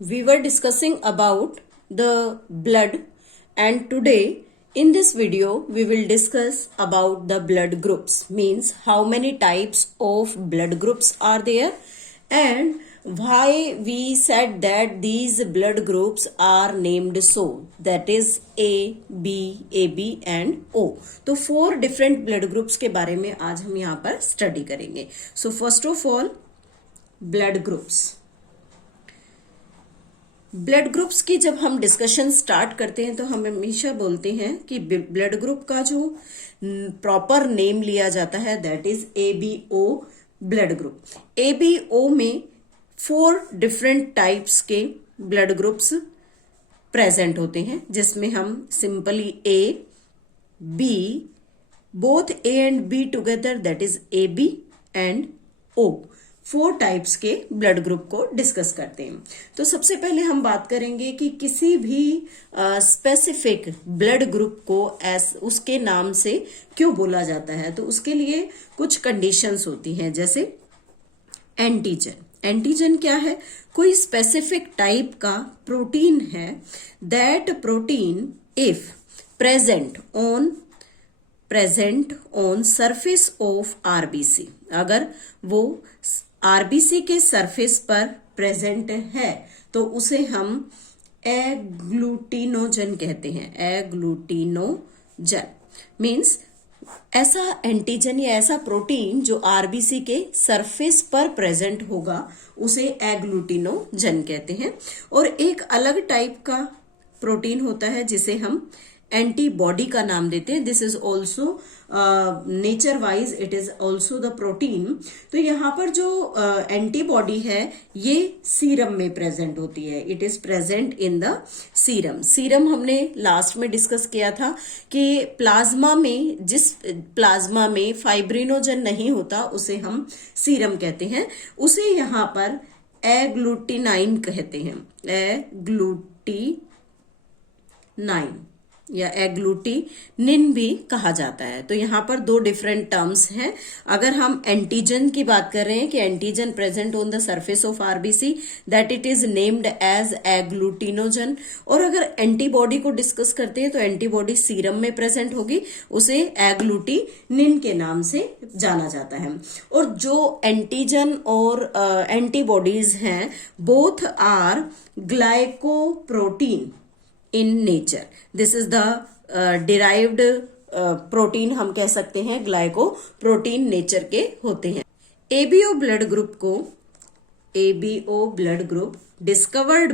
we were discussing about the blood, and today in this video we will discuss about the blood groups, means how many types of blood groups are there and why we said that these blood groups are named so, that is A, B, AB and O. तो 4 different blood groups के बारे में आज हम यहाँ पर study करेंगे. So first of all, blood groups. Blood groups की जब हम डिस्कशन स्टार्ट करते हैं तो हम हमेशा बोलते हैं कि ब्लड ग्रुप का जो प्रॉपर नेम लिया जाता है that is ABO blood group. ABO में 4 डिफरेंट टाइप्स के ब्लड ग्रुप्स प्रेजेंट होते हैं, जिसमें हम simply A, B, both A and B together that is AB and O. 4 types के ब्लड ग्रुप को डिस्कस करते हैं. तो सबसे पहले हम बात करेंगे कि किसी भी स्पेसिफिक ब्लड ग्रुप को उसके नाम से क्यों बोला जाता है. तो उसके लिए कुछ कंडीशंस होती हैं, जैसे एंटीजन. एंटीजन क्या है? कोई स्पेसिफिक टाइप का प्रोटीन है. That protein if present on surface of RBC, अगर वो आरबीसी के सरफेस पर प्रेजेंट है तो उसे हम एग्लूटिनोजन कहते हैं. एग्लूटिनोजन मीन्स ऐसा एंटीजन या ऐसा प्रोटीन जो आरबीसी के सरफेस पर प्रेजेंट होगा उसे एग्लूटिनोजन कहते हैं. और एक अलग टाइप का प्रोटीन होता है जिसे हम एंटीबॉडी का नाम देते हैं. This is also nature wise it is also the protein. तो यहाँ पर जो एंटीबॉडी है ये सीरम में प्रेजेंट होती है. It is present in the serum. Serum हमने लास्ट में डिस्कस किया था कि जिस प्लाज्मा में फाइब्रिनोजन नहीं होता उसे हम सीरम कहते हैं. उसे यहाँ पर एग्लूटिनाइन कहते हैं. एग्लूटिनाइन या एग्लूटिनिन भी कहा जाता है. तो यहाँ पर 2 डिफरेंट टर्म्स हैं. अगर हम एंटीजन की बात कर रहे हैं कि antigen present on the surface of RBC that it is named as agglutinogen. और अगर एंटीबॉडी को डिस्कस करते हैं तो एंटीबॉडी सीरम में प्रेजेंट होगी, उसे एग्लूटिनिन के नाम से जाना जाता है. और जो एंटीजन और एंटीबॉडीज हैं both are glycoprotein in nature. This is the derived protein हम कह सकते हैं. ग्लाइकोप्रोटीन नेचर के होते हैं. ABO ब्लड ग्रुप को ABO blood group discovered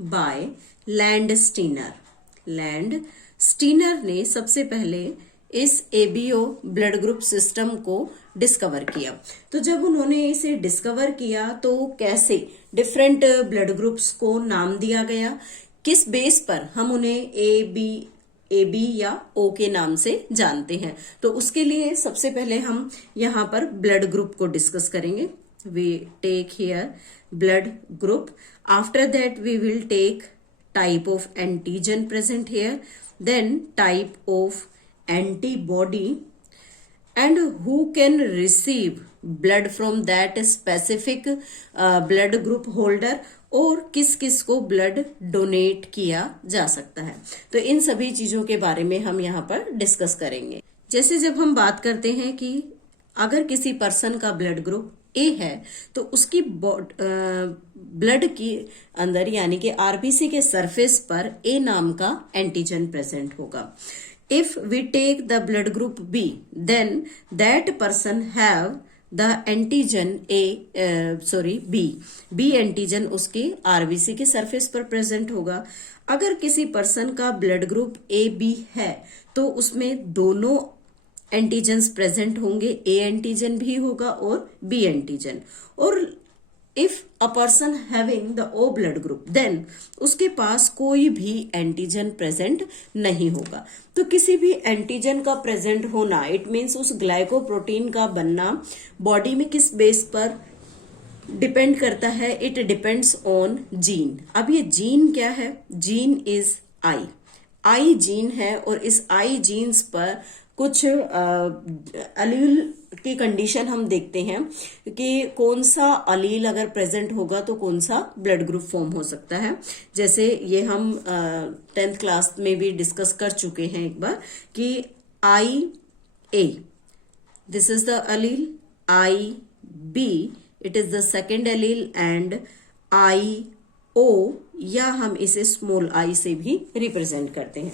by Landsteiner ने सबसे पहले इस ABO ब्लड ग्रुप सिस्टम को डिस्कवर किया. तो जब उन्होंने इसे डिस्कवर किया तो कैसे डिफरेंट ब्लड ग्रुप्स को नाम दिया गया, किस बेस पर हम उन्हें AB या O के नाम से जानते हैं. तो उसके लिए सबसे पहले हम यहाँ पर ब्लड ग्रुप को डिस्कस करेंगे. We take here blood group. After that we will take type of antigen present here, then type of antibody and who can receive blood from that specific blood group holder, और किस किस को blood donate किया जा सकता है. तो इन सभी चीजों के बारे में हम यहाँ पर डिस्कस करेंगे. जैसे जब हम बात करते हैं कि अगर किसी पर्सन का ब्लड ग्रुप ए है तो उसकी ब्लड के अंदर यानी कि आरबीसी के सरफेस पर ए नाम का एंटीजन प्रेजेंट होगा. If we take the blood group B, then that person have the antigen B. B antigen उसके आरबीसी के सरफेस पर प्रेजेंट होगा. अगर किसी पर्सन का ब्लड ग्रुप AB है तो उसमें दोनों एंटीजन्स प्रेजेंट होंगे. A एंटीजन भी होगा और B एंटीजन. और if a person having the O blood group then उसके पास कोई भी एंटीजन प्रेजेंट नहीं होगा. तो किसी भी एंटीजन का प्रेजेंट होना इट मीन्स उस ग्लाइकोप्रोटीन का बनना बॉडी में किस बेस पर डिपेंड करता है. It depends on gene. अब ये जीन क्या है? जीन इज आई जीन है और इस आई जीन्स पर कुछ अल्यूल की कंडीशन हम देखते हैं कि कौन सा अलील अगर प्रेजेंट होगा तो कौन सा ब्लड ग्रुप फॉर्म हो सकता है। जैसे ये हम 10th क्लास में भी डिस्कस कर चुके हैं एक बार कि IA, this is the allele, IB, it is the second allele, and IO, या हम इसे स्मॉल आई से भी रिप्रेजेंट करते हैं।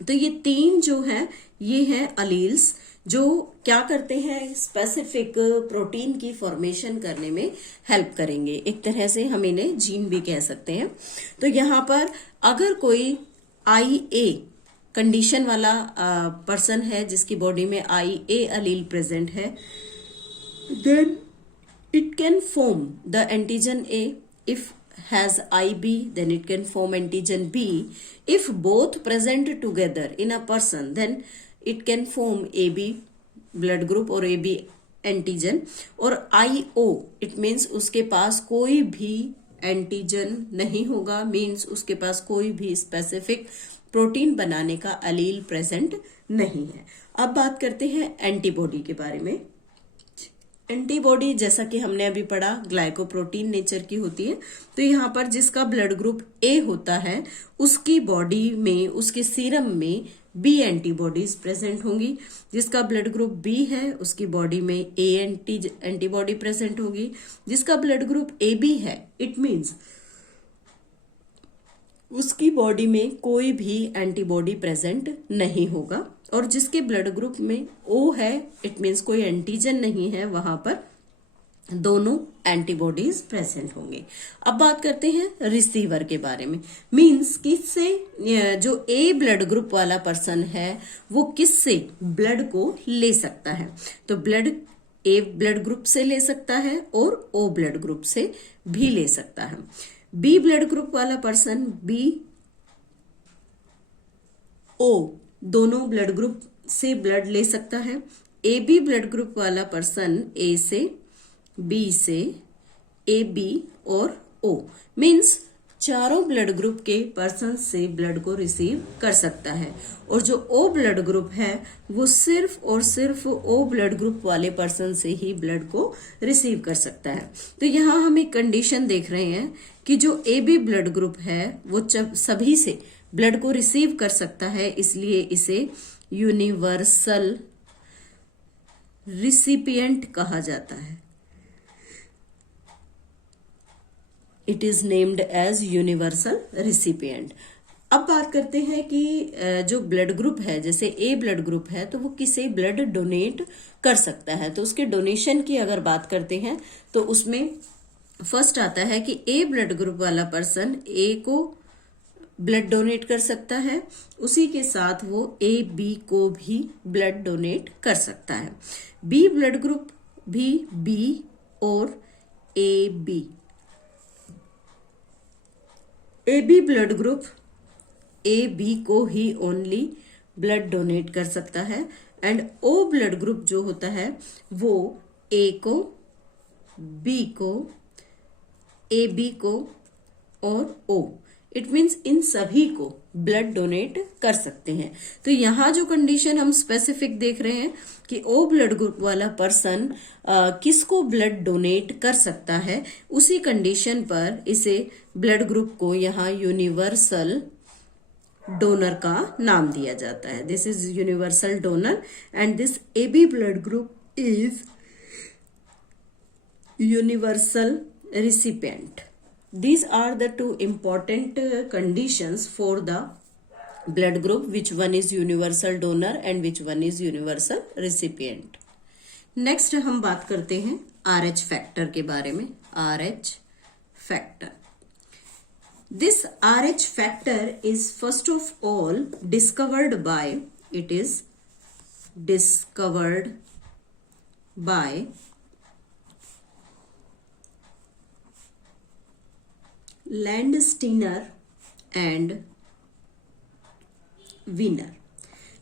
तो ये तीन जो है ये हैं अलील्स जो क्या करते हैं, स्पेसिफिक प्रोटीन की फॉर्मेशन करने में हेल्प करेंगे। एक तरह से हम इन्हें जीन भी कह सकते हैं। तो यहाँ पर अगर कोई IA कंडीशन वाला पर्सन है जिसकी बॉडी में IA अलील प्रेजेंट है, then it can form the antigen A. If has IB, then it can form antigen B. If both present together in a person, then it can form AB blood group or AB antigen. और IO, it means उसके पास कोई भी antigen नहीं होगा, means उसके पास कोई भी स्पेसिफिक प्रोटीन बनाने का अलील प्रेजेंट नहीं है। अब बात करते हैं एंटीबॉडी के बारे में। एंटीबॉडी जैसा कि हमने अभी पढ़ा ग्लाइकोप्रोटीन नेचर की होती है। तो यहाँ पर जिसका ब्लड ग्रुप A होता है उसकी बॉडी में, उसके सीरम में B एंटीबॉडीज प्रेजेंट होंगी। जिसका ब्लड ग्रुप B है उसकी बॉडी में A एंटीबॉडी प्रेजेंट होगी। जिसका ब्लड ग्रुप AB है, इट मीन्स उसकी बॉडी में कोई भी एंटीबॉडी प्रेजेंट नहीं होगा। और जिसके ब्लड ग्रुप में O है, इट मीन्स कोई एंटीजन नहीं है, वहां पर दोनों एंटीबॉडीज प्रेजेंट होंगे। अब बात करते हैं रिसीवर के बारे में। मीन्स किससे जो A ब्लड ग्रुप वाला पर्सन है वो किससे ब्लड को ले सकता है। तो ब्लड A ब्लड ग्रुप से ले सकता है और O ब्लड ग्रुप से भी ले सकता है। B ब्लड ग्रुप वाला पर्सन B O दोनों ब्लड ग्रुप से ब्लड ले सकता है। AB ब्लड ग्रुप वाला पर्सन A से, B से, AB और O मीन्स चारों ब्लड ग्रुप के पर्सन से ब्लड को रिसीव कर सकता है। और जो O ब्लड ग्रुप है वो सिर्फ और सिर्फ O ब्लड ग्रुप वाले पर्सन से ही ब्लड को रिसीव कर सकता है। तो यहाँ हम एक कंडीशन देख रहे हैं कि जो AB ब्लड ग्रुप है वो सभी से ब्लड को रिसीव कर सकता है, इसलिए इसे यूनिवर्सल रिसिपिएंट कहा जाता है। It is named as universal recipient. अब बात करते हैं कि जो ब्लड ग्रुप है, जैसे A ब्लड ग्रुप है तो वो किसे ब्लड डोनेट कर सकता है। तो उसके डोनेशन की अगर बात करते हैं तो उसमें फर्स्ट आता है कि A ब्लड ग्रुप वाला पर्सन A को ब्लड डोनेट कर सकता है, उसी के साथ वो AB को भी ब्लड डोनेट कर सकता है। B ब्लड ग्रुप भी B और AB। AB blood group AB को ही ओनली ब्लड डोनेट कर सकता है एंड O ब्लड ग्रुप जो होता है वो A को, B को, AB को और O, इट मीन्स इन सभी को ब्लड डोनेट कर सकते हैं। तो यहाँ जो कंडीशन हम स्पेसिफिक देख रहे हैं कि O ब्लड ग्रुप वाला पर्सन किसको ब्लड डोनेट कर सकता है, उसी कंडीशन पर इसे ब्लड ग्रुप को यहाँ यूनिवर्सल डोनर का नाम दिया जाता है। This is universal donor and this AB blood group is universal recipient. These are the two important conditions for the blood group, which one is universal donor and which one is universal recipient. Next हम बात करते हैं RH factor के बारे में। RH factor. This RH factor is first of all discovered by Landsteiner and winner.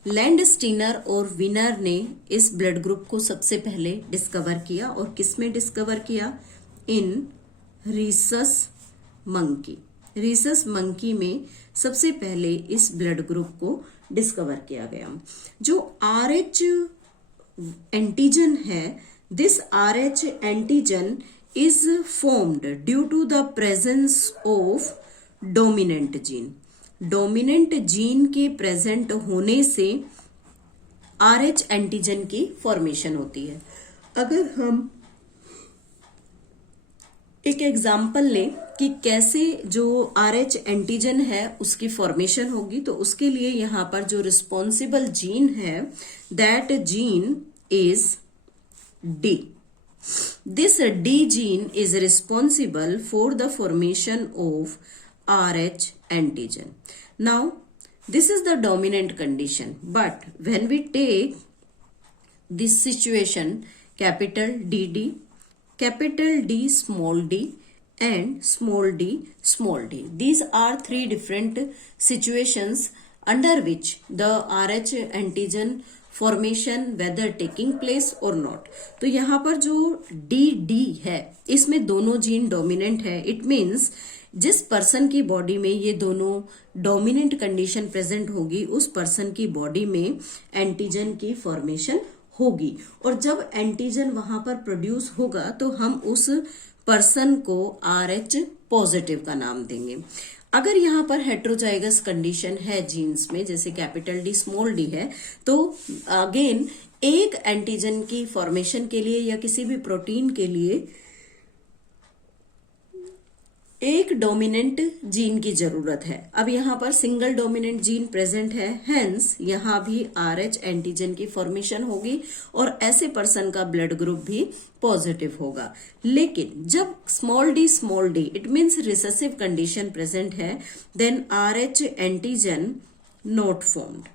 Landsteiner और winner ने इस ब्लड ग्रुप को सबसे पहले डिस्कवर किया। और किसमें डिस्कवर किया? इन रीसस मंकी। रीसस मंकी में सबसे पहले इस ब्लड ग्रुप को डिस्कवर किया गया। जो RH एंटीजन है, this RH antigen is formed due to the presence of dominant gene. Dominant gene के प्रेजेंट होने से RH एंटीजन की फॉर्मेशन होती है। अगर हम एक एग्जाम्पल लें कि कैसे जो RH एंटीजन है उसकी फॉर्मेशन होगी, तो उसके लिए यहां पर जो रिस्पॉन्सिबल जीन है that gene is D. This D gene is responsible for the formation of RH antigen. Now, this is the dominant condition, but when we take this situation, capital DD, capital D small d and small d small d, these are three different situations under which the RH antigen formation weather taking place और not. तो यहाँ पर जो D है इसमें दोनों gene dominant है। It means जिस पर्सन की बॉडी में ये दोनों डोमिनेंट कंडीशन प्रेजेंट होगी उस पर्सन की बॉडी में एंटीजन की फॉर्मेशन होगी, और जब एंटीजन वहां पर प्रोड्यूस होगा तो हम उस पर्सन को RH पॉजिटिव का नाम देंगे। अगर यहाँ पर हेट्रोजाइगस कंडीशन है जीन्स में, जैसे कैपिटल D स्मॉल d है, तो अगेन एक एंटीजन की फॉर्मेशन के लिए या किसी भी प्रोटीन के लिए एक डोमिनेंट जीन की जरूरत है। अब यहाँ पर सिंगल डोमिनेंट जीन प्रेजेंट है, हेंस यहाँ भी RH एंटीजन की फॉर्मेशन होगी और ऐसे पर्सन का ब्लड ग्रुप भी पॉजिटिव होगा। लेकिन जब small d it means recessive condition present है, then RH antigen not formed,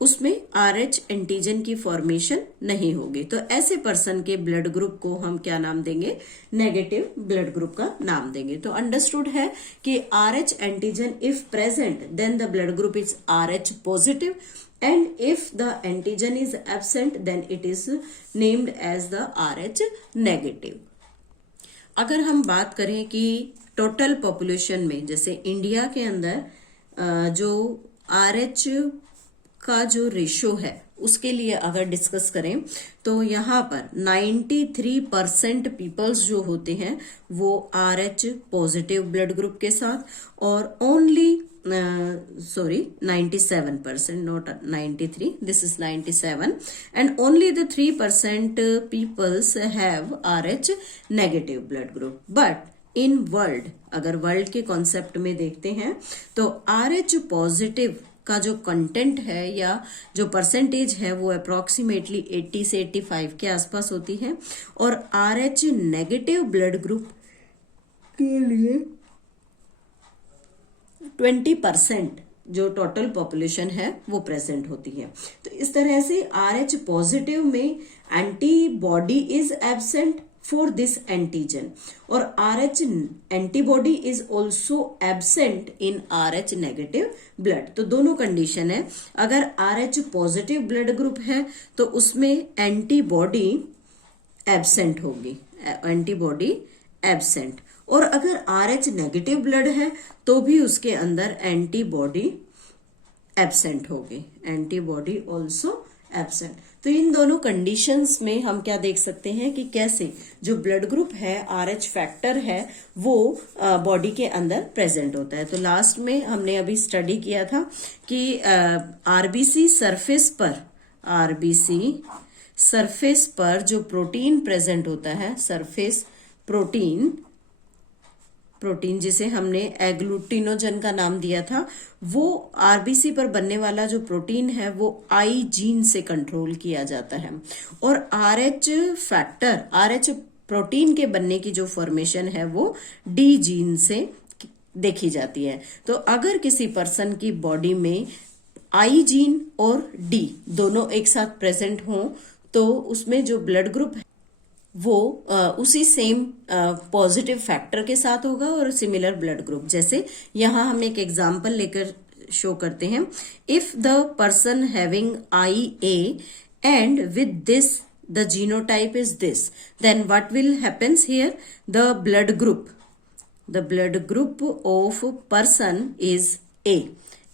उसमें RH एंटीजन की फॉर्मेशन नहीं होगी। तो ऐसे पर्सन के ब्लड ग्रुप को हम क्या नाम देंगे? नेगेटिव ब्लड ग्रुप का नाम देंगे। तो अंडरस्टूड है कि RH antigen if present then the blood group is RH positive, and if the antigen is absent then it is named as the RH negative. अगर हम बात करें कि टोटल पॉपुलेशन में, जैसे इंडिया के अंदर जो RH का जो रेशो है उसके लिए अगर डिस्कस करें तो यहाँ पर 93% पीपल्स जो होते हैं वो RH पॉजिटिव ब्लड ग्रुप के साथ, और only 97%, not 93, this is 97, and only the 3% peoples have RH negative blood group. But in world, अगर वर्ल्ड के कॉन्सेप्ट में देखते हैं तो RH पॉजिटिव का जो कंटेंट है या जो परसेंटेज है वो अप्रोक्सीमेटली 80 से 85 के आसपास होती है, और RH नेगेटिव ब्लड ग्रुप के लिए 20% जो टोटल पॉपुलेशन है वो प्रेजेंट होती है। तो इस तरह से RH पॉजिटिव में antibody is absent for this antigen, और RH antibody is also absent in RH negative blood। तो दोनों कंडीशन है। अगर RH पॉजिटिव ब्लड ग्रुप है तो उसमें एंटीबॉडी एब्सेंट होगी, एंटीबॉडी एब्सेंट, और अगर RH नेगेटिव ब्लड है तो भी उसके अंदर एंटीबॉडी एब्सेंट होगी, एंटीबॉडी ऑल्सो एब्सेंट। तो इन दोनों कंडीशंस में हम क्या देख सकते हैं कि कैसे जो ब्लड ग्रुप है RH फैक्टर है वो बॉडी के अंदर प्रेजेंट होता है। तो लास्ट में हमने अभी स्टडी किया था कि RBC सरफेस पर जो प्रोटीन प्रेजेंट होता है, सरफेस प्रोटीन जिसे हमने एग्लूटिनोजन का नाम दिया था, वो RBC पर बनने वाला जो प्रोटीन है वो I जीन से कंट्रोल किया जाता है, और RH फैक्टर, RH प्रोटीन के बनने की जो फॉर्मेशन है वो D जीन से देखी जाती है। तो अगर किसी पर्सन की बॉडी में I जीन और D दोनों एक साथ प्रेजेंट हों तो उसमें जो ब्लड ग्रुप है वो उसी सेम पॉजिटिव फैक्टर के साथ होगा और सिमिलर ब्लड ग्रुप। जैसे यहाँ हम एक एग्जांपल लेकर शो करते हैं, if the person having IA and with this the genotype is this, then what will happens here? The blood group of person is A,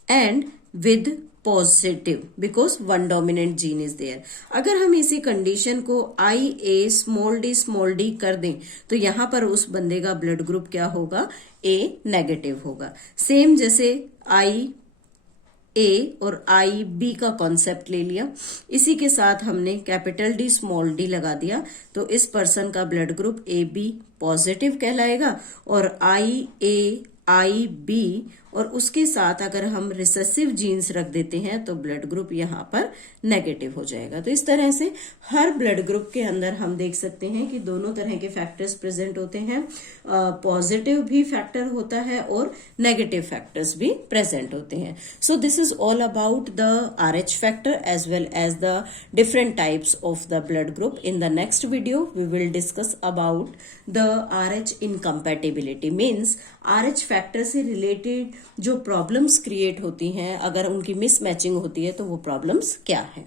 and with positive because one dominant gene is there. अगर हम इसी condition को IA कर दें तो यहां पर उस बंदे का ब्लड ग्रुप क्या होगा, A नेगेटिव होगा। सेम जैसे IA और IB का कॉन्सेप्ट ले लिया, इसी के साथ हमने कैपिटल D स्मॉल d लगा दिया, तो इस पर्सन का ब्लड ग्रुप AB पॉजिटिव कहलाएगा और IB और उसके साथ अगर हम रिसेसिव जीन्स रख देते हैं तो ब्लड ग्रुप यहाँ पर नेगेटिव हो जाएगा। तो इस तरह से हर ब्लड ग्रुप के अंदर हम देख सकते हैं कि दोनों तरह के फैक्टर्स प्रेजेंट होते हैं, पॉजिटिव भी फैक्टर होता है और नेगेटिव फैक्टर्स भी प्रेजेंट होते हैं। So this is all about the RH factor as well as the different types of the blood group. In the next video we will discuss about the RH incompatibility, means RH factor से related जो problems create होती हैं, अगर उनकी mismatching होती है तो वो प्रॉब्लम्स क्या है।